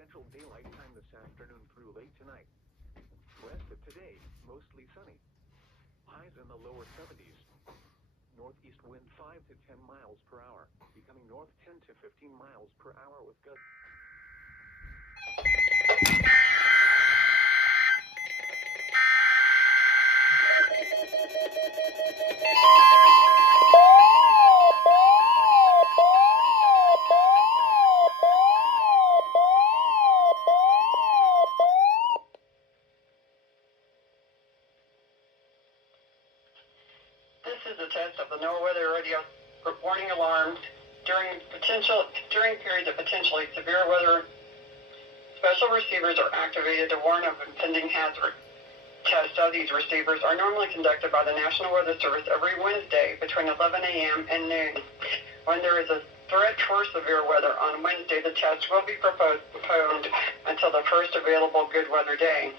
Central Daylight Time this afternoon through late tonight. Rest of today, mostly sunny. Highs in the lower 70s. Northeast wind 5 to 10 miles per hour, becoming north 10 to 15 miles per hour with gusts. This is a test of the NOAA Weather Radio warning alarm during periods of potentially severe weather. Special receivers are activated to warn of impending hazard. Tests of these receivers are normally conducted by the National Weather Service every Wednesday between 11 a.m. and noon. When there is a threat for severe weather on Wednesday, the test will be postponed until the first available good weather day.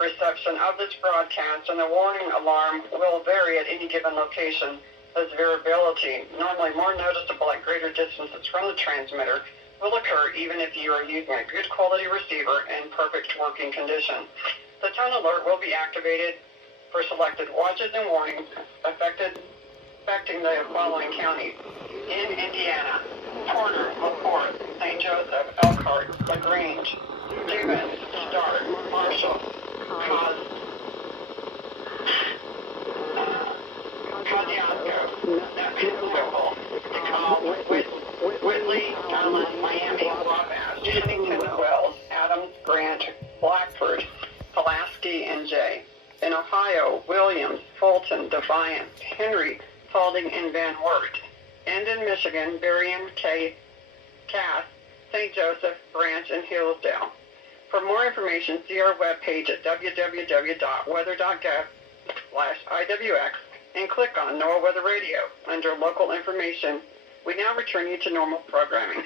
Reception of this broadcast and the warning alarm will vary at any given location, as variability, normally more noticeable at greater distances from the transmitter, will occur even if you are using a good quality receiver in perfect working condition. The tone alert will be activated for selected watches and warnings affecting the following counties: in Indiana: Porter, LaPorte, St. Joseph, Elkhart, LaGrange, Stevens, Stark, Marshall, Whitley, Dallas, Miami, Wabash, Huntington, Wells, Adams, Grant, Blackford, Pulaski, and Jay. In Ohio: Williams, Fulton, Defiance, Henry, Paulding, and Van Wert. And in Michigan: Berrien, Cass, St. Joseph, Branch, and Hillsdale. For more information, see our webpage at www.weather.gov/IWX and click on NOAA Weather Radio. Under Local Information, we now return you to normal programming.